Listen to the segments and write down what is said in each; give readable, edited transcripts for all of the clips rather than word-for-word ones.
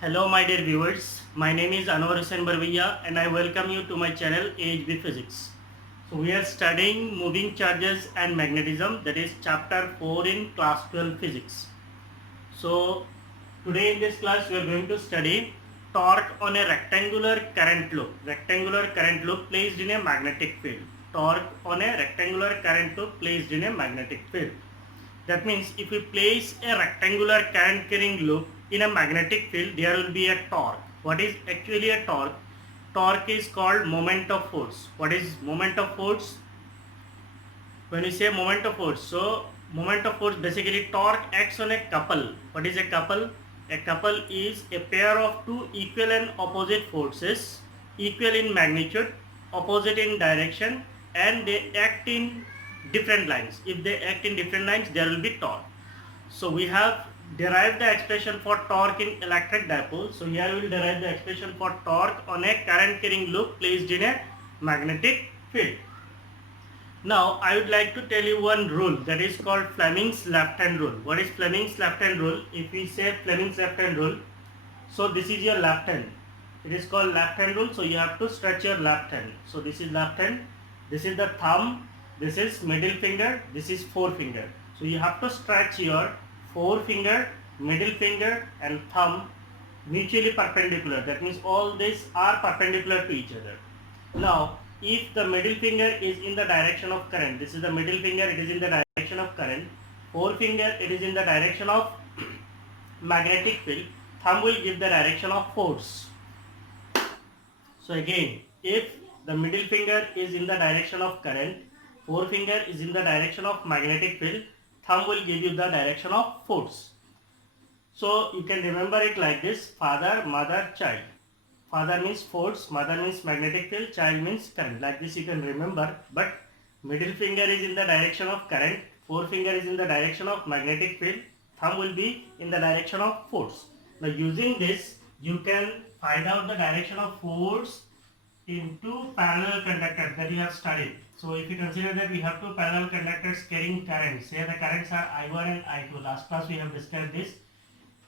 Hello my dear viewers, my name is Anwar Hussain Barviya and I welcome you to my channel AHB Physics. So we are studying moving charges and magnetism, that is chapter 4 in class 12 physics. So today in this class we are going to study torque on a rectangular current loop. Rectangular current loop placed in a magnetic field. Torque on a rectangular current loop placed in a magnetic field. That means if we place a rectangular current carrying loop in a magnetic field, there will be a torque. What is actually a torque? Torque is called moment of force. What is moment of force? When we say moment of force, so moment of force basically torque acts on a couple. What is a couple? A couple is a pair of two equal and opposite forces, equal in magnitude, opposite in direction, and they act in different lines. If they act in different lines, there will be torque. So we have derived the expression for torque in electric dipole. So here we will derive the expression for torque on a current carrying loop placed in a magnetic field. Now I would like to tell you one rule that is called Fleming's left hand rule. What is Fleming's left hand rule? If we say Fleming's left hand rule, so this is your left hand. It is called left hand rule, so you have to stretch your left hand. So this is left hand, this is the thumb, this is middle finger, this is forefinger. So you have to stretch your forefinger, middle finger and thumb mutually perpendicular. That means all these are perpendicular to each other. Now if the middle finger is in the direction of current, this is the middle finger, it is in the direction of current, forefinger it is in the direction of magnetic field, thumb will give the direction of force. So again, if the middle finger is in the direction of current, forefinger is in the direction of magnetic field, thumb will give you the direction of force. So you can remember it like this: father, mother, child. Father means force, mother means magnetic field, child means current. Like this you can remember, but middle finger is in the direction of current, forefinger is in the direction of magnetic field, thumb will be in the direction of force. Now using this, you can find out the direction of force in two parallel conductors that you have studied. So if you consider that we have two parallel conductors carrying currents, here the currents are I1 and I2. Last class we have discussed this.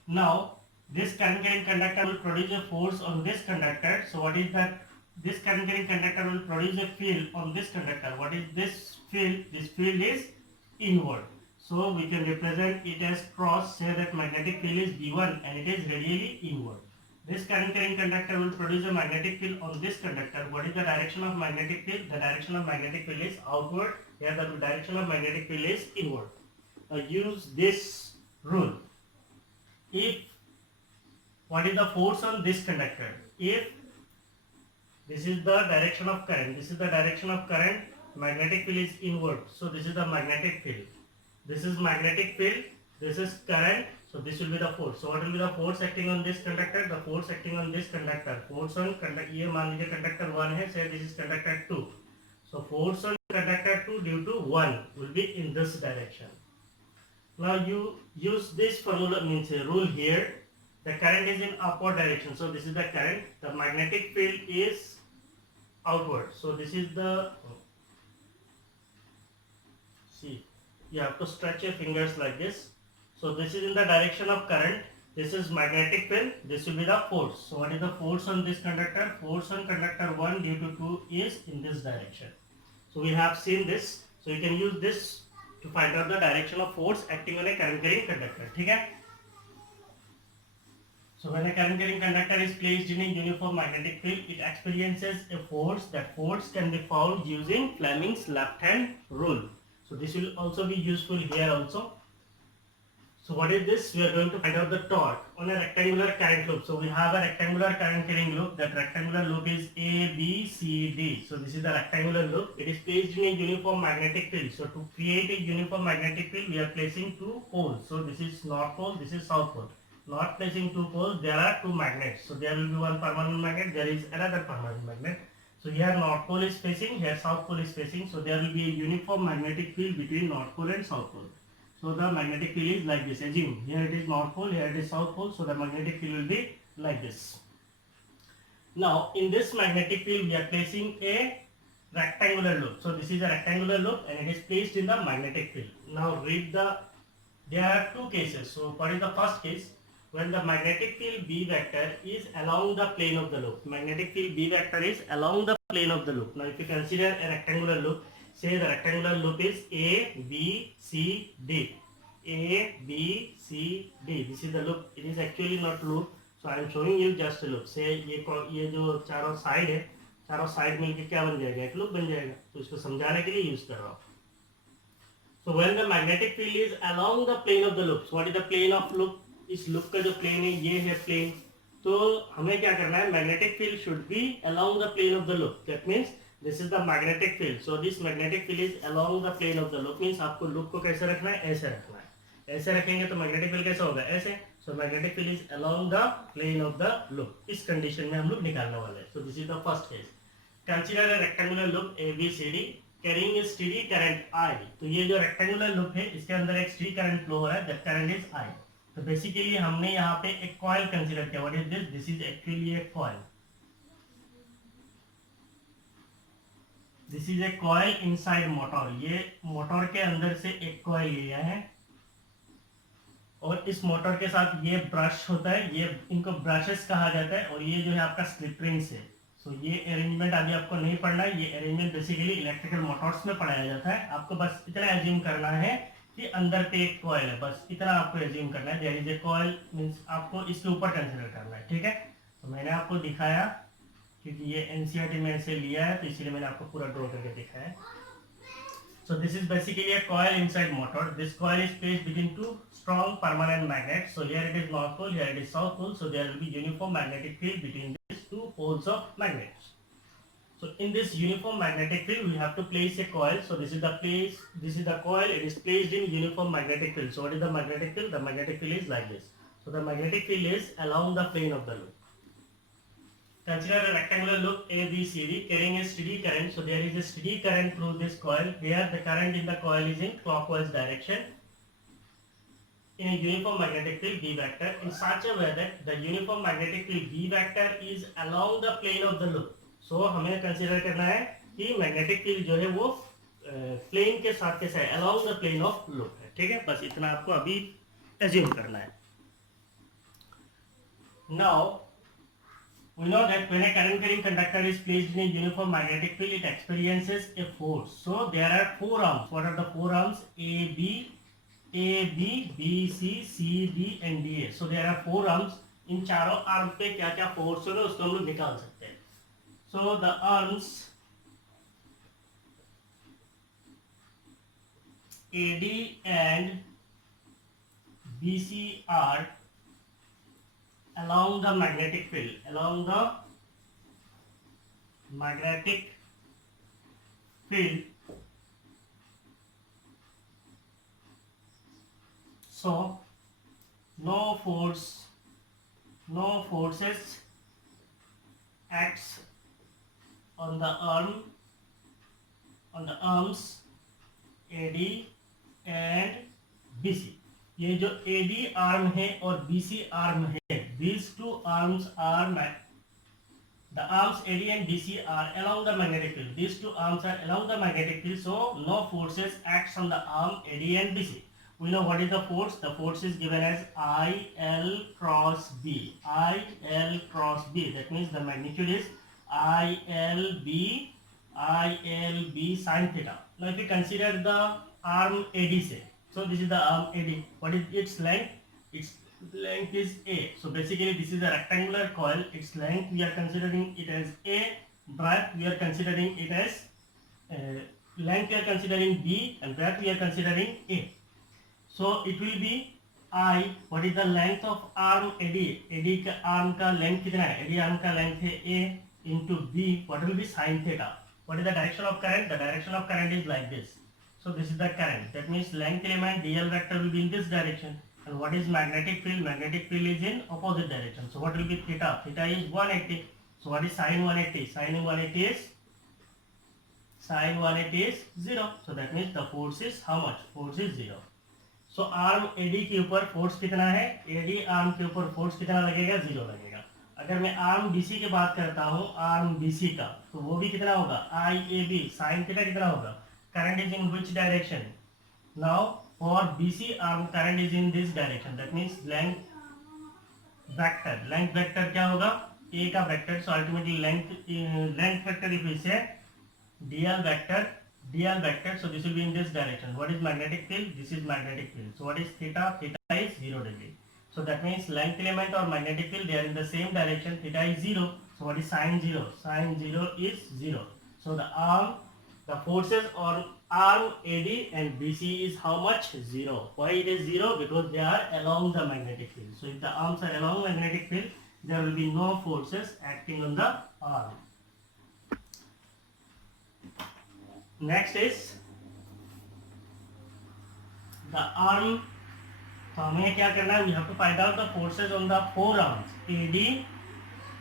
Now this current carrying conductor will produce a force on this conductor. So what is that? This current carrying conductor will produce a field on this conductor. What is this field? This field is inward. So we can represent it as cross, say that magnetic field is V1 and it is radially inward. This current carrying conductor will produce a magnetic field on this conductor. What is the direction of magnetic field? The direction of magnetic field is outward. Here the direction of magnetic field is inward. Now use this rule. If what is the force on this conductor? If this is the direction of current, this is the direction of current, magnetic field is inward. So this is the magnetic field. This is magnetic field, this is current, so this will be the force. So what will be the force acting on this conductor? The force acting on this conductor. Force on conductor, ये मान लीजिए conductor 1 है, say this is conductor 2. So force on conductor 2 due to 1 will be in this direction. Now you use this formula, means a rule here. The current is in upward direction, so this is the current. The magnetic field is outward, so this is the, see, you have to stretch your fingers like this. So this is in the direction of current, this is magnetic field, this will be the force. So what is the force on this conductor? Force on conductor 1 due to 2 is in this direction. So we have seen this, so you can use this to find out the direction of force acting on a current carrying conductor. Okay? So when a current carrying conductor is placed in a uniform magnetic field, it experiences a force. That force can be found using Fleming's left hand rule. So this will also be useful here also. So what is this? We are going to find out the torque on a rectangular current loop. So we have a rectangular current carrying loop. That rectangular loop is A, B, C, D. So this is the rectangular loop. It is placed in a uniform magnetic field. So to create a uniform magnetic field, we are placing two poles. So this is north pole, this is south pole. Not placing two poles, there are two magnets. So there will be one permanent magnet, there is another permanent magnet. So here north pole is facing, here south pole is facing. So there will be a uniform magnetic field between north pole and south pole. So the magnetic field is like this. Assume here it is north pole, here it is south pole. So the magnetic field will be like this. Now in this magnetic field we are placing a rectangular loop. So this is a rectangular loop and it is placed in the magnetic field. Now read the, there are two cases. So what is the first case? when the magnetic field B vector is along the plane of the loop. Magnetic field B vector is along the plane of the loop. Now if you consider a rectangular loop, say the rectangular loop is A, B, C, D. A, B, C, D. This is the loop. It is actually not loop. So I am showing you just a loop. Say ये जो चारों side है, चारों side मिलके क्या बन जाएगा, एक लूप बन जाएगा. तो इसको समझाने के लिए यूज कर रहा हूँ. So when the magnetic field is along the plane of the loop, so what is the plane of loop? इस लूप का जो प्लेन है ये है प्लेन. तो हमें क्या करना है, magnetic field should be along the plane of the loop. That means this is the magnetic field. So this magnetic field is along the plane of the loop. Means आपको loop को कैसे रखना है, ऐसे रखना है. ऐसे रखेंगे तो मैग्नेटिक फील्ड कैसा होगा, ऐसे. So magnetic field is along the plane of the loop. इस कंडीशन में हम लोग निकालने वाले हैं. So this is the first case. Consider a rectangular loop ABCD carrying a steady current I. तो ये जो rectangular loop है इसके अंदर एक steady current flow हो रहा है. That current is I. तो बेसिकली हमने यहाँ पे एक कॉइल कंसीडर किया. What is this? This is actually A coil. This is a coil inside motor. ये मोटर के अंदर से एक कॉइल लिया है और इस मोटर के साथ ये ब्रश होता है. ये इनको ब्रशेस कहा जाता है और ये जो है आपका स्लिप रिंग्स है. सो ये अरेंजमेंट अभी आपको नहीं पढ़ना है. ये अरेंजमेंट बेसिकली इलेक्ट्रिकल मोटर्स में पढ़ाया जाता है. आपको बस इतना एज्यूम करना है कि अंदर पे एक कॉइल है. बस इतना आपको एज्यूम करना है. There is a coil means आपको इसके ऊपर कंसीडर करना है. ठीक है. तो मैंने आपको दिखाया क्योंकि ये एनसीईआरटी में से लिया है तो इसलिए मैंने आपको पूरा ड्रॉ करके दिखाया. So this is basically a coil inside motor. This coil is placed between two strong permanent magnets. So here it is north pole, here it is south pole. So there will be uniform magnetic field between these two poles of magnets. So in this uniform magnetic field, we have to place a coil. So this is the place. This is the coil. It is placed in uniform magnetic field. So what is the magnetic field? The magnetic field is like this. So the magnetic field is along the plane of the loop. Consider a rectangular loop ABCD carrying a steady current. So there is a steady current through this coil. Here the current in the coil is in clockwise direction in a uniform magnetic field B vector in such a way that the uniform magnetic field B vector is along the plane of the loop. So हमें consider करना है कि magnetic field जो है वो plane के साथ कैसा है, along the plane of loop है. ठीक है. बस इतना आपको अभी एज्यूम करना है. Now we know that when a current carrying conductor is placed in a uniform magnetic field, it experiences a force. So there are four arms. What are the four arms? A, B, C, C, D and D. So there are four arms. इन चारों arm पे क्या क्या force होगा उसको हम लोग निकाल सकते हैं. So the arms AD and BC are along the magnetic field, along the magnetic field. So no forces acts on the arms AD and BC. ये जो AD आर्म है और BC आर्म है, these two arms are the arms AD and BC are along the magnetic field. These two arms are along the magnetic field, so no forces acts on the arm AD and BC. We know what is the force. The force is given as IL cross B. IL cross B. That means the magnitude is ILB sin theta. Now if we consider the arm AD say, so this is the arm AD. What is its length? Its length is A. So basically this is a rectangular coil. Its length we are considering it as A. Breadth we are considering it as length we are considering B and breadth we are considering A. So it will be I. What is the length of arm AD? AD का arm का length कितना है? AD arm का length है A into B. What will be sin theta? What is the direction of current? The direction of current is like this. So this is the current. That means length element dl vector will be in this direction. And what is magnetic field? Magnetic field is in opposite direction. So what will be theta? Theta is 180. So what is sin 180? Sin 180 is 0. So that means the force is how much? Force is 0. So arm AD के ऊपर force कितना है? AD arm के ऊपर force कितना लगेगा? 0 लगेगा. अगर मैं आर्म BC की बात करता हूँ, आर्म BC का, तो वो भी कितना होगा? IAB sin थीटा कितना होगा? Current is in which direction? Now for BC arm current is in this direction. That means length vector, length vector क्या होगा, ए का vector, so ultimately length vector if we say dl vector, so this will be in this direction. What is magnetic field? This is magnetic field. So what is theta? Theta is 0 degree. So that means length element or magnetic field, they are in the same direction. Theta is 0. So what is sine 0? Sine 0 is 0. So the forces on arm AD and BC is how much? 0. Why it is 0? Because they are along the magnetic field. So if the arms are along magnetic field, there will be no forces acting on the arm. Next is the arm. तो हमें क्या करना है, we have to find out the forces on the four arms AD,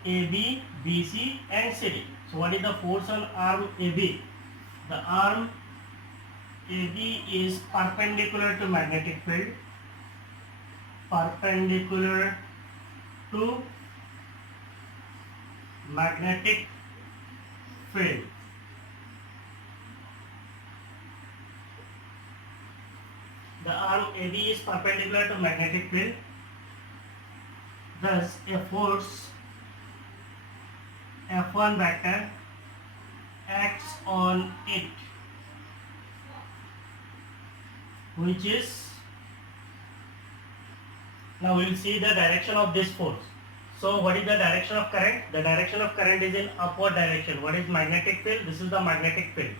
AB, BC and CD. So what is the force on arm AB? The arm AB is perpendicular to magnetic field, perpendicular to magnetic field. The arm AB is perpendicular to magnetic field. Thus, a force F1 vector acts on it, which is, now we will see the direction of this force. So what is the direction of current? The direction of current is in upward direction. What is magnetic field? This is the magnetic field.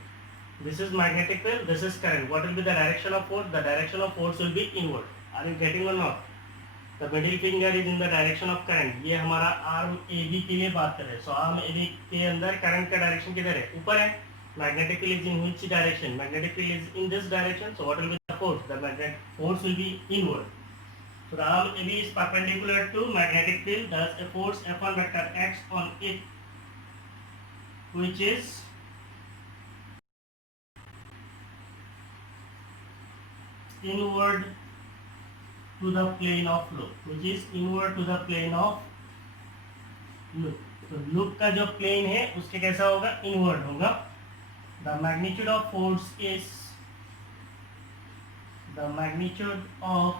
This is magnetic field, this is current. What will be the direction of force? The direction of force will be inward. Are you getting or not? The middle finger is in the direction of current. ये हमारा arm AB के लिए बात कर रहे हैं. So arm AB के अंदर current का direction किधर है? ऊपर है. Magnetic field is in which direction? Magnetic field is in this direction. So what will be the force? The magnetic force will be inward. So the arm AB is perpendicular to magnetic field. Thus a force F1 vector acts on it, which is inward to the plane of loop, which is inward to the plane of loop. तो loop का जो plane है उसके कैसा होगा, inward होगा. The magnitude of force is the magnitude of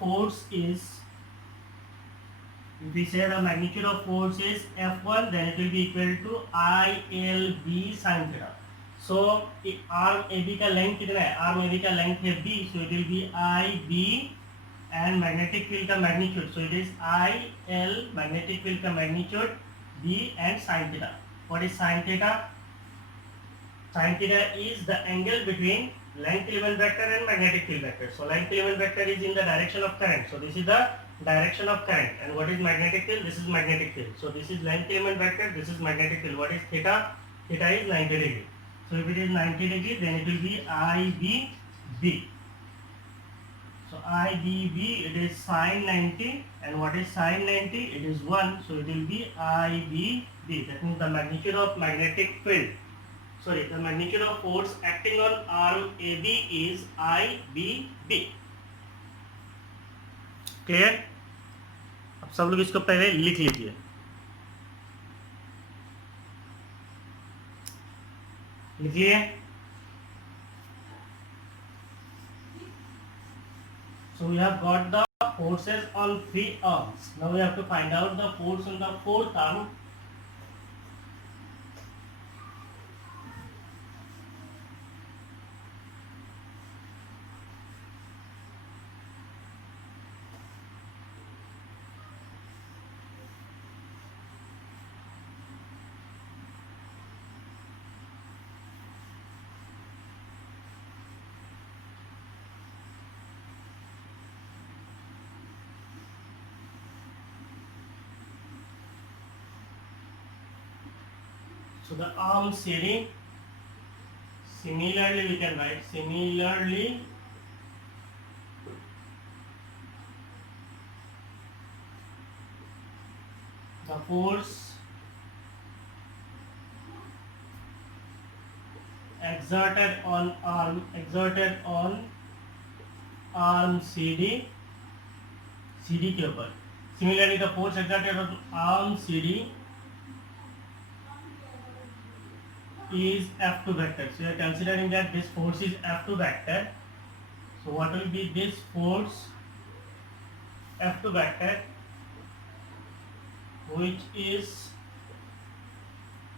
force is, if we say the magnitude of force is F1, then it will be equal to ILB sin theta. So arm AB का length कितना है? Arm AB का length है B, so it will be IB, and magnetic field का magnitude, so it is IL, magnetic field का magnitude B and sin theta. What is sin theta? Sin theta is the angle between length element vector and magnetic field vector. So length element vector is in the direction of current. So this is the direction of current. And what is magnetic field? This is magnetic field. So this is length element vector. This is magnetic field. What is theta? Theta is 90 degree. So if it is 90 degree, then it will be IBB. So IBB, it is sine 90. And what is sine 90? It is 1. So it will be IBB. That means the magnitude of magnetic field. Sorry, the magnitude of force acting on arm AB is IBB. Clear? अब सब लोग इसको पहले लिख लीजिए. लिखिए. So we have got the forces on three arms. Now we have to find out the force on the fourth arm. So the arm CD, similarly we can write, similarly the force exerted on arm CD के ऊपर. Similarly the force exerted on arm CD is F2 vector. So you are considering that this force is F2 vector. So what will be this force F2 vector, which is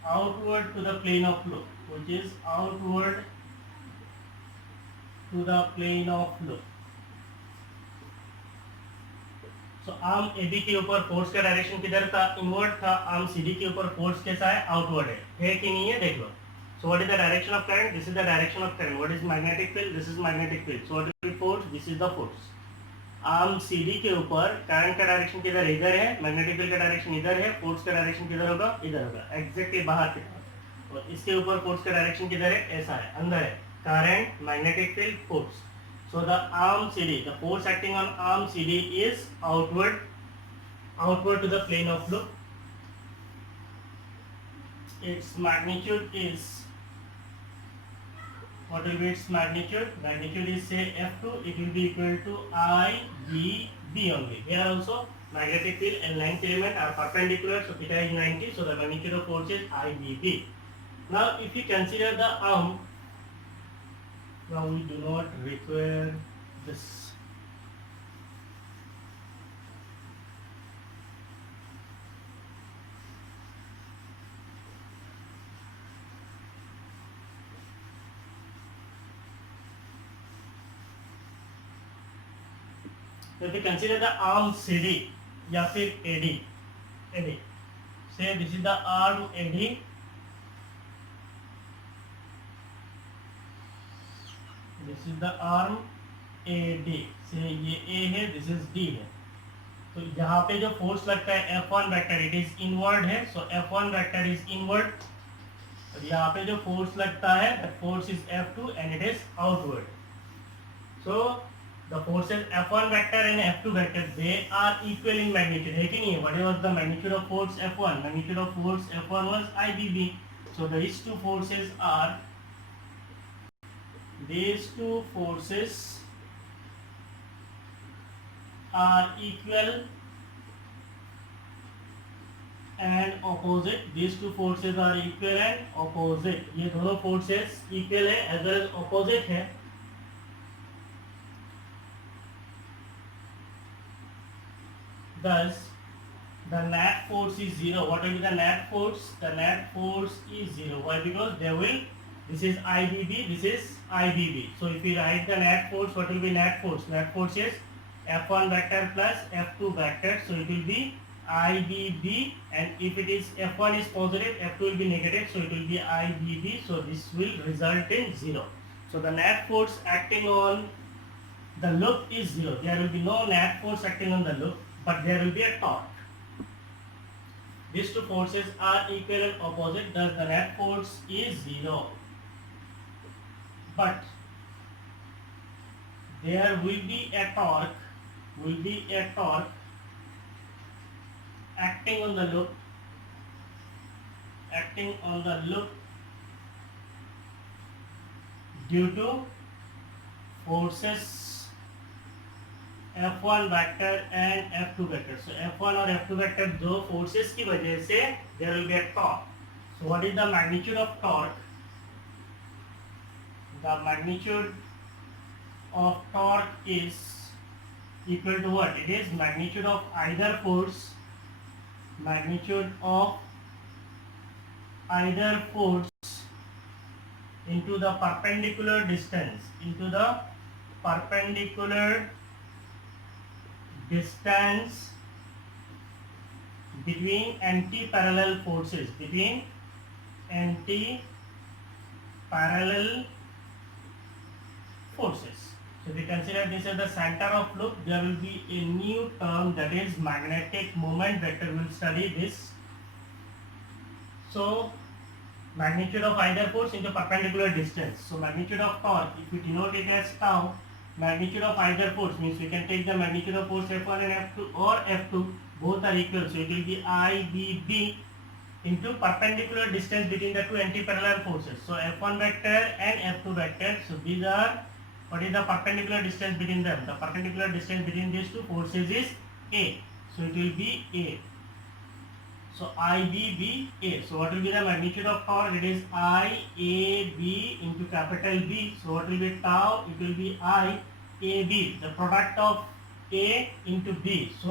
outward to the plane of flow, which is outward to the plane of flow. So arm AB के ऊपर force का direction किधर था, inward था. Arm CD के ऊपर force कैसा है, आउटवर्ड है कि नहीं है, देख लो. So what is the direction of current? This is the direction of current. What is magnetic field? This is magnetic field. So what is the force? This is the force. Arm CD के ऊपर current का direction किधर है, इधर है. Magnetic field का direction इधर है. फोर्स का डायरेक्शन किधर होगा, इधर होगा, एग्जैक्टली बाहर की तरफ. और इसके ऊपर फोर्स का डायरेक्शन किधर है, ऐसा है, अंदर है. Current, magnetic field, force. So the arm CD, the force acting on arm CD is outward to the plane of flow. Its magnitude is, what will be its magnitude? Magnitude is say F2. It will be equal to IBB only. Here also magnetic field and length element are perpendicular, so theta is 90. So the magnitude of force is IBB. Now if you consider the arm, now we do not require this. So if you consider the arm CD या फिर AD, say this is the arm AD. This is the arm AD. से ये A है, this is D है. तो यहाँ पे जो फोर्स लगता है F1 vector, it is inward है. So F1 vector is inward. और यहाँ पे जो फोर्स लगता है, that force is F2 and it is outward. So the forces F1 vector and F2 vector, they are equal in magnitude, है कि नहीं. What was the magnitude of force F1? Magnitude of force F1 was IBB. So these two forces are equal and opposite. These two forces are equal and opposite. ये दोनों forces equal है as well as opposite है. Thus the net force is 0. What will be the net force? The net force is 0. Why? Because this is IBB, this is IBB. So if we write the net force, what will be net force? Net force is F1 vector plus F2 vector. So it will be IBB, and if it is F1 is positive, F2 will be negative, so it will be IBB. So this will result in 0. So the net force acting on the loop is 0. There will be no net force acting on the loop, but there will be a torque. These two forces are equal and opposite, thus the net force is 0. But there will be a torque, acting on the loop, due to forces F1 vector and F2 vector. So F1 और F2 vector दो forces की वजह से there will be a torque. So what is the magnitude of torque? The magnitude of torque is equal to what? It is magnitude of either force into the perpendicular distance, between anti-parallel forces, So if we consider this as the center of loop, there will be a new term, that is magnetic moment vector. We will study this. So magnitude of either force into perpendicular distance. So magnitude of torque, if we denote it as tau, magnitude of either force means we can take the magnitude of force F1 and F2 or F2, both are equal. So it will be IBB into perpendicular distance between the two anti-parallel forces. So F1 vector and F2 vector. So these are, what is the perpendicular distance between them? The perpendicular distance between these two forces is A. So it will be A. So IBBA. So what will be the magnitude of torque? It is IAB into capital B. So what will be tau? It will be IAB, the product of A into B. So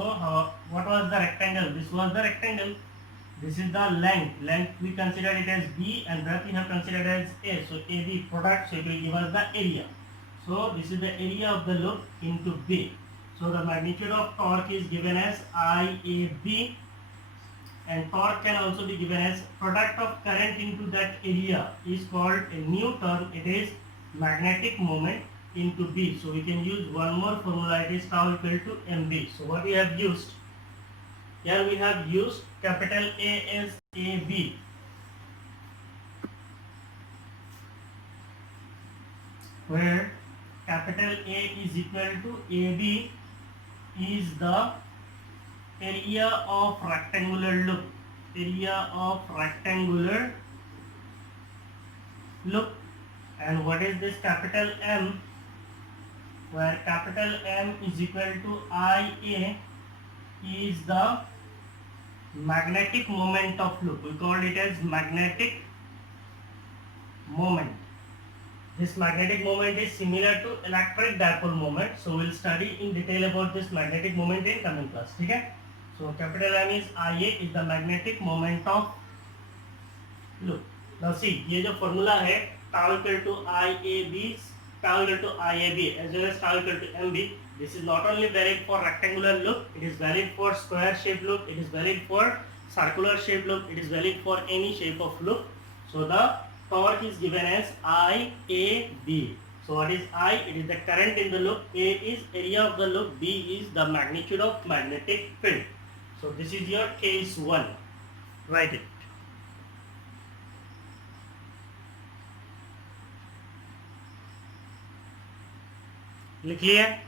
what was the rectangle? This was the rectangle. This is the length. Length we considered it as B and breadth we have considered as A. So AB product, so it will give us the area. So this is the area of the loop into B. So the magnitude of torque is given as IAB, and torque can also be given as product of current into that area is called a new term. It is magnetic moment into B. So we can use one more formula. It is tau equal to mb. So what we have used here, we have used capital A as AB, where capital A is equal to AB is the area of rectangular loop. Area of rectangular loop. And what is this capital M? Where capital M is equal to IA is the magnetic moment of loop. We call it as magnetic moment. This magnetic moment is similar to electric dipole moment. So we'll study in detail about this magnetic moment in coming class. Okay? So capital M is IA is the magnetic moment of loop. Now see, ये जो formula है tau equal to IAB, tau equal to IAB as well as tau equal to MB. This is not only valid for rectangular loop, it is valid for square shaped loop, it is valid for circular shaped loop, it is valid for any shape of loop. So the torque is given as IAB. So what is I? It is the current in the loop. A is area of the loop. B is the magnitude of magnetic field. So this is your case 1. Write it. लिख लिया?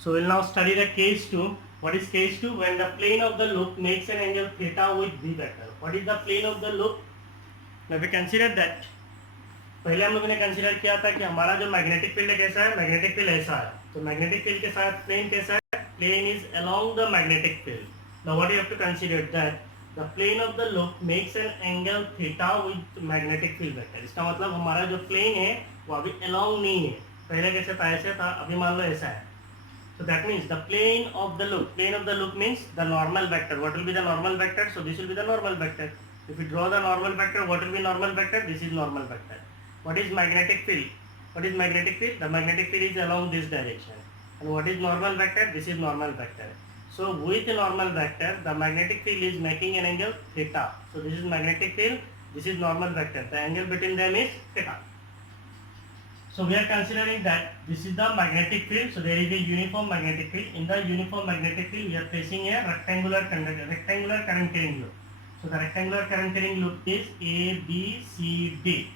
So we'll now study the case 2. What is case 2? When the plane of the loop makes an angle theta with B vector. What is the plane of the loop? Now we consider that. पहले हम लोगों ने consider किया था कि हमारा जो magnetic field कैसा है, मैग्नेटिक फील्ड ऐसा है. तो मैग्नेटिक फील्ड के साथ प्लेन कैसा है, plane is along the magnetic field. Now what you have to consider that the plane of the loop makes an angle theta with magnetic field vector. इसका मतलब हमारा जो प्लेन है वो अभी अलोंग नहीं है. पहले कैसे था, ऐसे था, अभी मान लो ऐसा है. So that means the plane of the loop. Plane of the loop means the normal vector. What will be the normal vector? So this will be the normal vector. If we draw the normal vector, what will be normal vector? This is normal vector. What is magnetic field? What is magnetic field? The magnetic field is along this direction. And what is normal vector? This is normal vector. So with the normal vector, the magnetic field is making an angle theta. So this is magnetic field. This is normal vector. The angle between them is theta. So we are considering that this is the magnetic field. So there is a uniform magnetic field. In the uniform magnetic field, we are facing a rectangular current carrying loop. So the rectangular current carrying loop is A, B, C, D.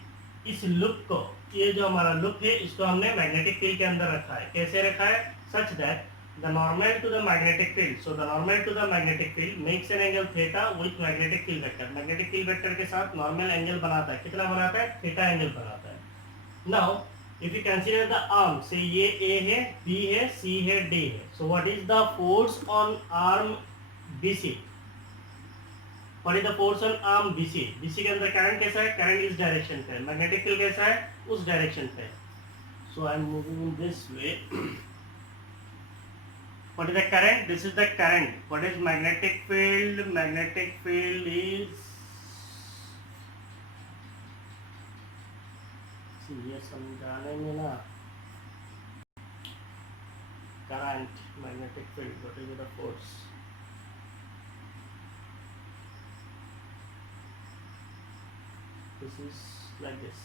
इस loop को, ये जो हमारा loop है, इसको हमने magnetic field के अंदर रखा है. कैसे रखा है? Such that the normal to the magnetic field. So the normal to the magnetic field makes an angle theta with magnetic field vector. Magnetic field vector के साथ normal angle बनाता है. कितना बनाता है? Theta angle बनाता है. Now if you consider the arm, say ये A है, B है, C है, D है. So what is the force on arm BC? What is the force on arm BC? BC के अंदर करंट कैसा है? करंट इस डायरेक्शन पे है. मैग्नेटिक फील्ड कैसा है? उस डायरेक्शन पे है. So I am moving in this way. What is the current? This is the current. What is magnetic field? Magnetic field is, ये समझाने में ना, current, magnetic field, what will be the force? This is like this.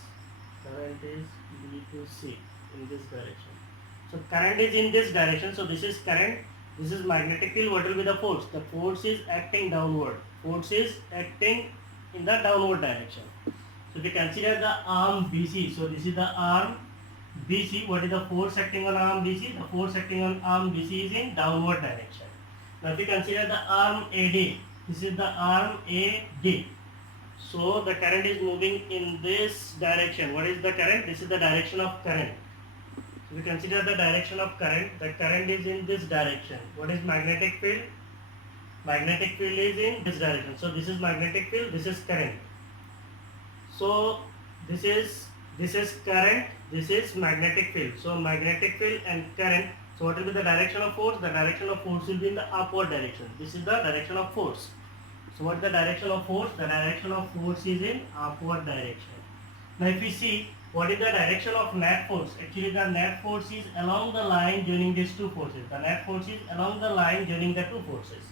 Current is B to C in this direction. So current is in this direction. So this is current. This is magnetic field. What will be the force? The force is acting downward. Force is acting in the downward direction. So if you consider the arm BC, so this is the arm BC. What is the force acting on arm BC? The force acting on arm BC is in downward direction. Now if you consider the arm AD, this is the arm AD. So the current is moving in this direction. What is the current? This is the direction of current. So we consider the direction of current. The current is in this direction. What is magnetic field? Magnetic field is in this direction. So this is magnetic field, this is current. So this is current, this is magnetic field. So magnetic field and current. So what will be the direction of force? The direction of force will be in the upward direction. This is the direction of force. So what is the direction of force? The direction of force is in upward direction. Now if we see what is the direction of net force, actually the net force is along the line joining these two forces. The net force is along the line joining the two forces.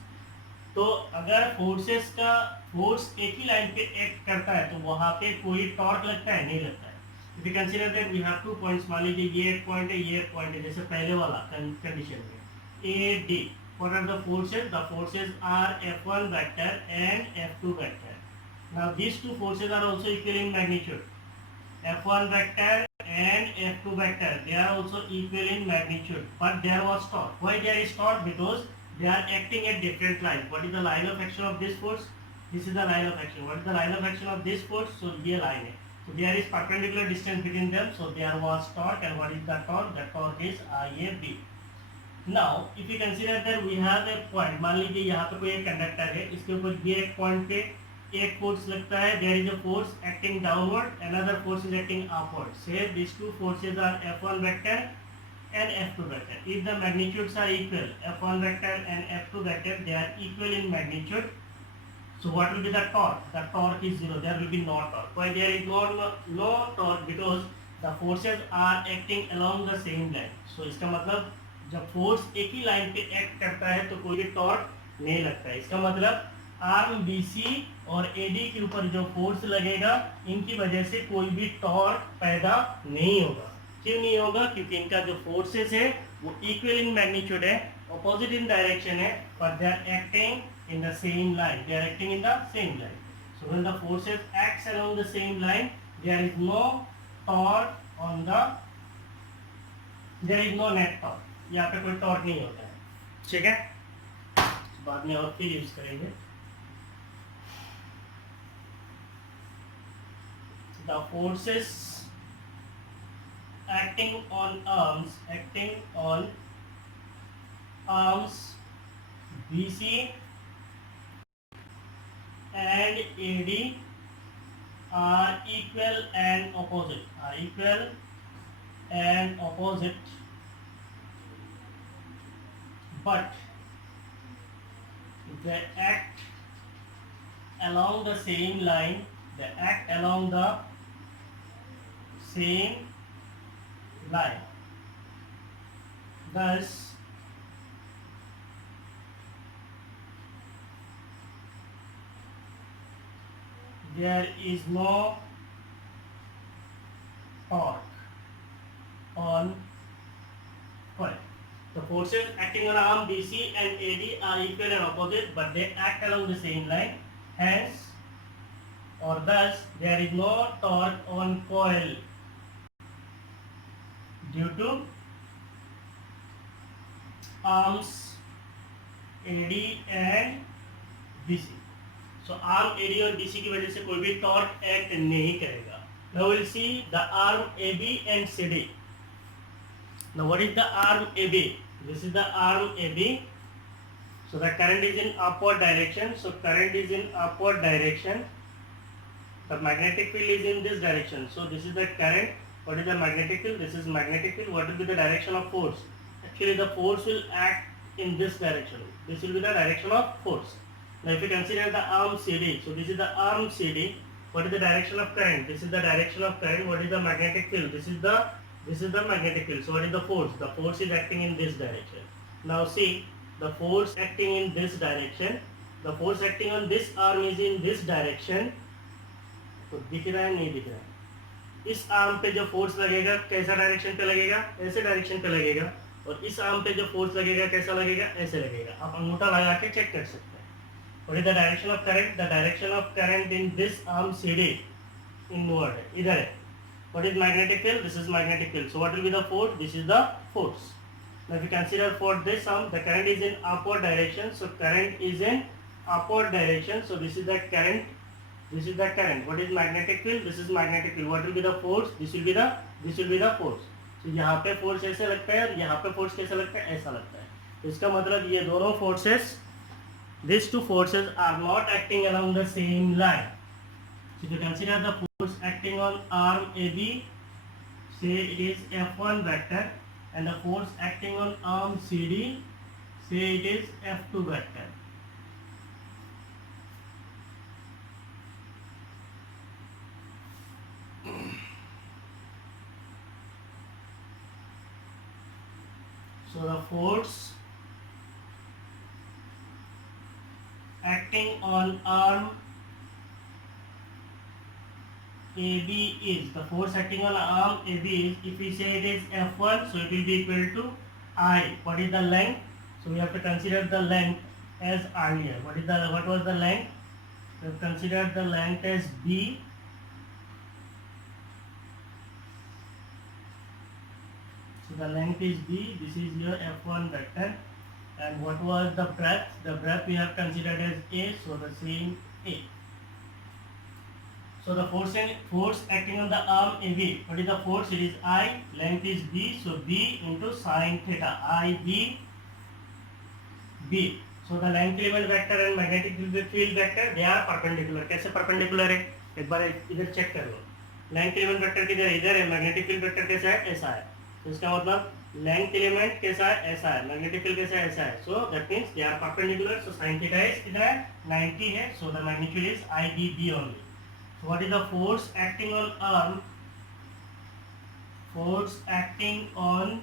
तो अगर forces का force एक ही line पे act करता है तो वहां पे कोई टॉर्क लगता है, नहीं लगता है. If you consider that we have 2 points, मान लीजिए ये एक पॉइंट है, ये एक पॉइंट है, जैसे पहले वाला कंडीशन में A D. What are the forces? The forces are F1 vector and F2 vector. Now these two forces are also equal in magnitude. F1 vector and F2 vector, they are also equal in magnitude, but there was torque. Why there is torque? Because they are acting at different lines. What is the line of action of this force? This is the line of action. What is the line of action of this force? So ये line है. So there is perpendicular distance between them. So there was torque, and what is the torque? The torque is IAB. Now if you consider that we have a point, मान लीजिए यहाँ पे कोई एक conductor है, इसके ऊपर ये एक पॉइंट पे एक फोर्स लगता है. there is a force acting downward, another force is acting upward. Say these two forces are F1 vector and F2 vector. If the magnitudes are equal, F1 vector and F2 vector, they are equal in magnitude. So what will be the torque? The torque is zero. There will be no torque. Why there is no torque? Because the forces are acting along the same line. So इसका मतलब जब force एक ही line पे act करता है तो कोई भी टॉर्क नहीं लगता है. इसका मतलब आर्म BC और AD के ऊपर जो फोर्स लगेगा, इनकी वजह से कोई भी टॉर्क पैदा नहीं होगा. क्यों नहीं होगा? क्योंकि इनका जो फोर्सेस है वो इक्वल इन मैग्नीट्यूड है, ऑपोजिट इन डायरेक्शन है, but they are acting in the same line. They are acting in the same line. So when the forces acts along the same line, there is no torque on the, there is no net torque. यहाँ पे कोई torque नहीं होता है. ठीक है, बाद में और फिर यूज करेंगे. The forces acting on arms BC and AD are equal and opposite, but they act along the same line. They act along the same line. Thus there is no torque on coil. The forces acting on arm BC and AD are equal and opposite, but they act along the same line. Hence, or thus, there is no torque on coil due to arms AD and BC. So arm AD और BC की वजह से कोई भी torque act नहीं करेगा. Now we'll see the arm AB and CD. Now what is the arm AB? This is the arm AB. So the current is in upward direction. So current is in upward direction. The magnetic field is in this direction. So this is the current. What is the magnetic field? This is magnetic field. What will be the direction of force? Actually the force will act in this direction. This will be the direction of force. Now if you consider the arm CD, so this is the arm CD. What is the direction of current? This is the direction of current. What is the magnetic field? This is the magnetic field. So what is the force? The force is acting in this direction. Now see, the force acting in this direction, the force acting on this arm is in this direction. तो दिख रहा है, नहीं दिख रहा है? इस arm पे जो फोर्स लगेगा कैसा डायरेक्शन पे लगेगा? ऐसे डायरेक्शन पे लगेगा. और इस आर्म पे जो फोर्स लगेगा कैसा लगेगा? ऐसे लगेगा. आप अंगूठा लगा के चेक कर सकते हैं. What is the direction of current? The direction of current in this arm CD inward है, इधर है. What is magnetic field? This is magnetic field. So what will be the force? This is the force. Now if you consider for this arm, the current is in upward direction. So current is in upward direction. So this is the current. This is the current. What is magnetic field? This is magnetic field. What will be the force? This will be the force. So यहाँ पे force ऐसे लगता है और यहाँ पे force कैसा लगता है? ऐसा लगता है. तो इसका मतलब ये दोनों forces these two forces are not acting along the same line. So if you consider the force acting on arm AB, say it is F1 vector, and the force acting on arm CD, say it is F2 vector. So the force acting on arm AB is, the force acting on arm AB is, if we say it is F1, so it will be equal to I. What is the length? So we have to consider the length as earlier. What was the length? We have considered the length as B. So the length is B. This is your F1 vector. And what was the breadth? The breadth we have considered as A. So the same A. So the force acting on the arm AB. What is the force? It is I. Length is B. So B into sine theta. I B B. So the length element vector and magnetic field vector, they are perpendicular. कैसे perpendicular है? एक बार इधर check कर लो. Length element vector किधर है? इधर है. Magnetic field vector कैसा है? ऐसा है. तो इसका मतलब length element कैसा है? ऐसा है. Magnetic field कैसा है? ऐसा है. So that means they are perpendicular. So sin theta is कितना है? 90 है. So the magnitude is IBB only. So what is the force acting on arm? Force acting on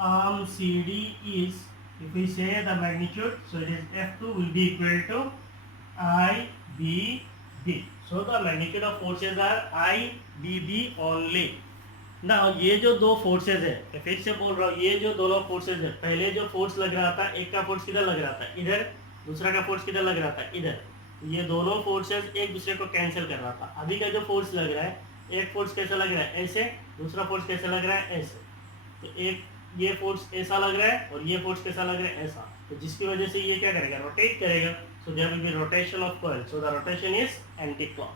arm CD is, if we say the magnitude, so it is F2 will be equal to IBB. So the magnitude of forces are IBB only. Now ये जो दो forces है, मैं फिर से बोल रहा हूँ, ये जो दोनों फोर्सेज है, पहले जो फोर्स लग रहा था, एक का फोर्स किधर लग रहा था? इधर. दूसरा का फोर्स किधर लग रहा था? इधर. ये दोनों फोर्सेज एक दूसरे को कैंसिल कर रहा था. अभी का जो फोर्स लग रहा है, एक फोर्स कैसा लग रहा है? ऐसे. दूसरा फोर्स कैसा लग रहा है? ऐसे. तो एक ये फोर्स ऐसा लग रहा है और ये फोर्स कैसा लग रहा है? ऐसा. तो जिसकी वजह से ये क्या करेगा? रोटेट करेगा. So there will be rotation of coil. So the rotation is anti clock.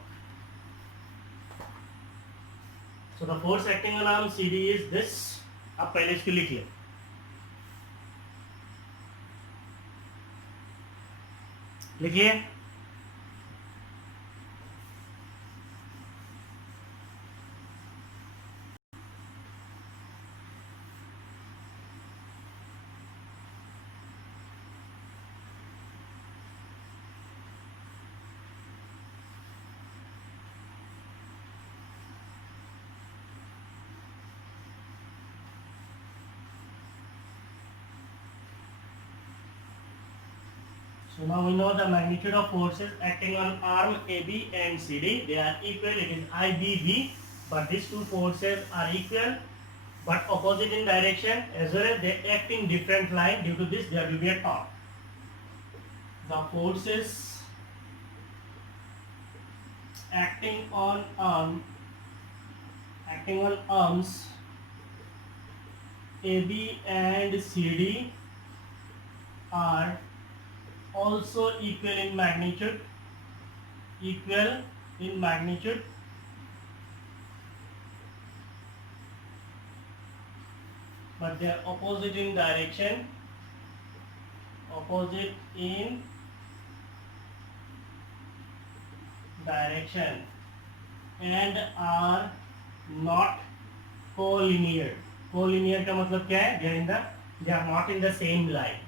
So the force acting on arm CD is this. अब पहले इसको लिख ले. लिखिए. So now we know the magnitude of forces acting on arm AB and CD. They are equal. It is IBB. But these two forces are equal but opposite in direction, as well as they act in different line. Due to this, there will be a torque. The forces acting on arms AB and CD are also equal in magnitude, but they are opposite in direction, and are not collinear. Collinear का मतलब क्या है? They are not in the same line.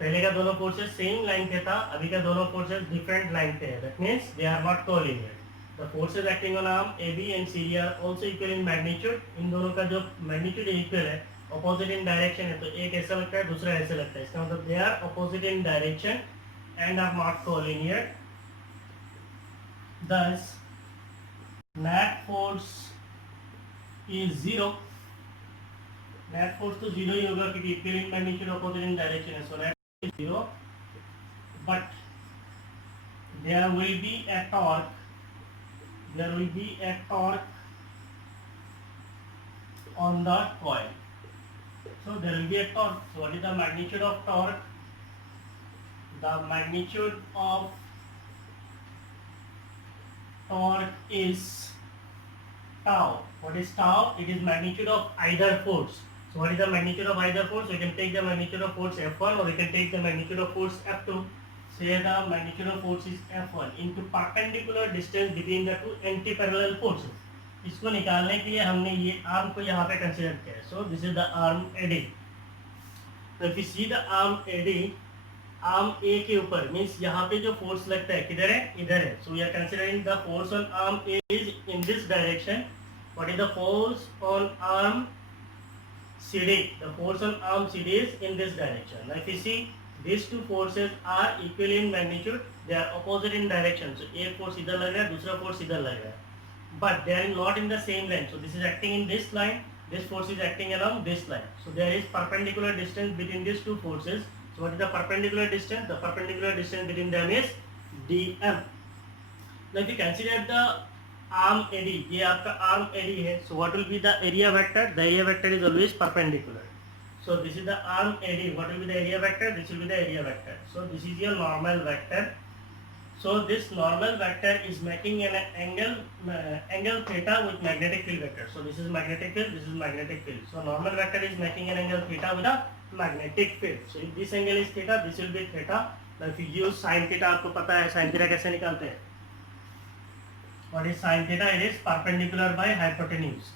पहले का दोनों forces same line पे था, अभी का दोनों फोर्सेस डिफरेंट लाइन पे है. That means they are not collinear. The forces acting on arm AB and CD are also equal in magnitude. इन दोनों का जो मैग्नीट्यूड इक्वल है, अपोजिट इन डायरेक्शन है. तो एक ऐसा लगता है, दूसरा ऐसे लगता है. इसका मतलब they are opposite in direction and are not collinear. Thus net force is 0. Net force तो 0 ही होगा क्योंकि equal in magnitude opposite in direction है. So 0, but there will be a torque on the coil. So there will be a torque. So what is the magnitude of torque? The magnitude of torque is tau. What is tau? It is magnitude of either force. So what is the magnitude of either force? You can take the magnitude of force F1 or you can take the magnitude of force F2. Say the magnitude of force is F1 into perpendicular distance between the two anti-parallel forces. इसको निकालने के लिए हमने ये arm को यहाँ पे consider किया है. So this is the arm AD. So if you see the arm AD, arm A के ऊपर मीन्स यहाँ पे जो फोर्स लगता है किधर है, इधर है. So we are considering the force on arm A is in this direction. What is the force on arm CD? The force on arm CD is in this direction. Now if you see, these two forces are equal in magnitude, they are opposite in direction. So एक force इधर लग रहा है, दूसरा force इधर लग रहा है, but they are not in the same line. So this is acting in this line, this force is acting along this line. So there is perpendicular distance between these two forces. So what is the perpendicular distance? The perpendicular distance between them is dm. Now if you consider the arm AD, ये आपका arm AD है. So what will be the area vector? The area vector is always perpendicular. So this is the arm AD. What will be the area vector? This will be the area vector. So this is your normal vector. So this normal vector is making an angle theta with magnetic field vector. So this is magnetic field, this is magnetic field. So normal vector is making an angle theta with a magnetic field. So if this angle is theta, this will be theta. Now if you use sin theta, आपको पता है sin theta कैसे निकालते हैं? What is sin theta? It is perpendicular by hypotenuse.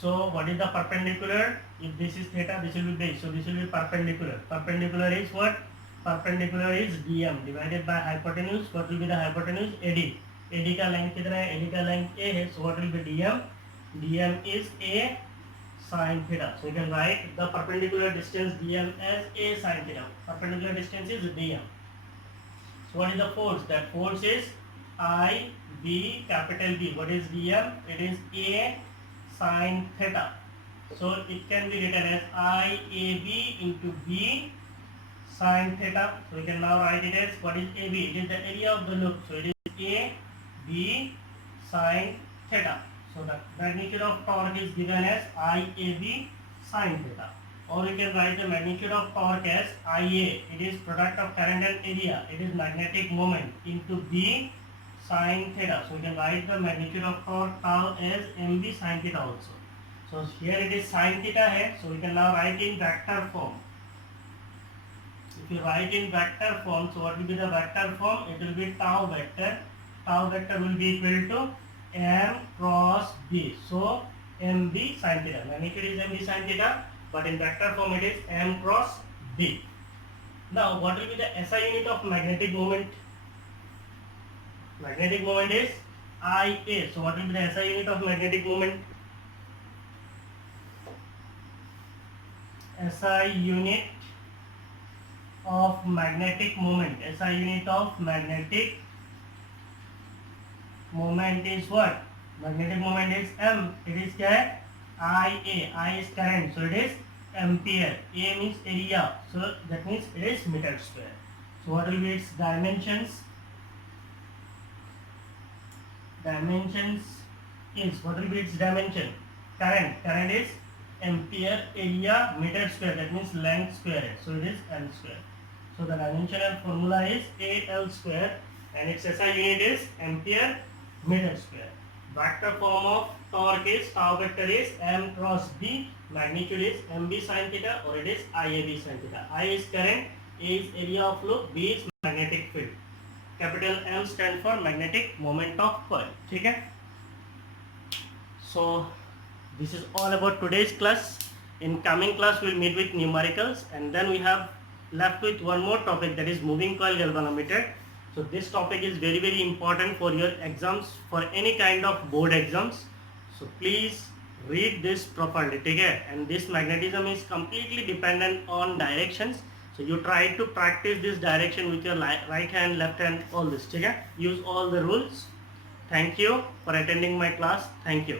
So what is the perpendicular? If this is theta, this will be base. So this will be perpendicular. Perpendicular is what? Perpendicular is dm divided by hypotenuse. What will be the hypotenuse? AD. AD का length कितना है? AD का length A है. So what will be dm? dm is A sin theta. So you can write the perpendicular distance dm as A sin theta. Perpendicular distance is dm. So what is the force? That force is I B, capital B. What is dm? It is A sin theta. So it can be written as IAB into B sin theta. So we can now write it as what is AB? It is the area of the loop. So it is A B sin theta. So the magnitude of torque is given as IAB sin theta. Or you can write the magnitude of torque as IA. It is product of current and area. It is magnetic moment into B sin theta. So we can write the magnitude of torque tau as mb sin theta also. So here it is sin theta hai. So we can now write in vector form. If you write in vector form, so what will be the vector form? It will be tau vector. Tau vector will be equal to m cross b. So mb sin theta. Magnitude is mb sin theta, but in vector form it is m cross b. Now what will be the SI unit of magnetic moment? Magnetic moment is IA. So what will be the SI unit of magnetic moment? SI unit of magnetic moment. SI unit of magnetic moment is what? Magnetic moment is M. It is क्या है? IA. I is current. So it is ampere. A means area. So that means it is meter square. So what will be its dimensions? Dimensions is, what will be its dimension? Current is ampere, area meter square, that means length square. So it is L square. So the dimensional formula is AL square and its SI unit is ampere meter square. Vector form of torque is tau vector is m cross b. Magnitude is mb sin theta or it is IAB sin theta. I is current, A is area of loop, B is magnetic field. Capital M stands for magnetic moment of coil. ठीक है? So this is all about today's class. In coming class we'll meet with numericals and then we have left with one more topic, that is moving coil galvanometer. So this topic is very important for your exams, for any kind of board exams. So please read this properly. ठीक है? And this magnetism is completely dependent on directions. So you try to practice this direction with your right hand, left hand, all this. ठीक है? Use all the rules. Thank you for attending my class. Thank you.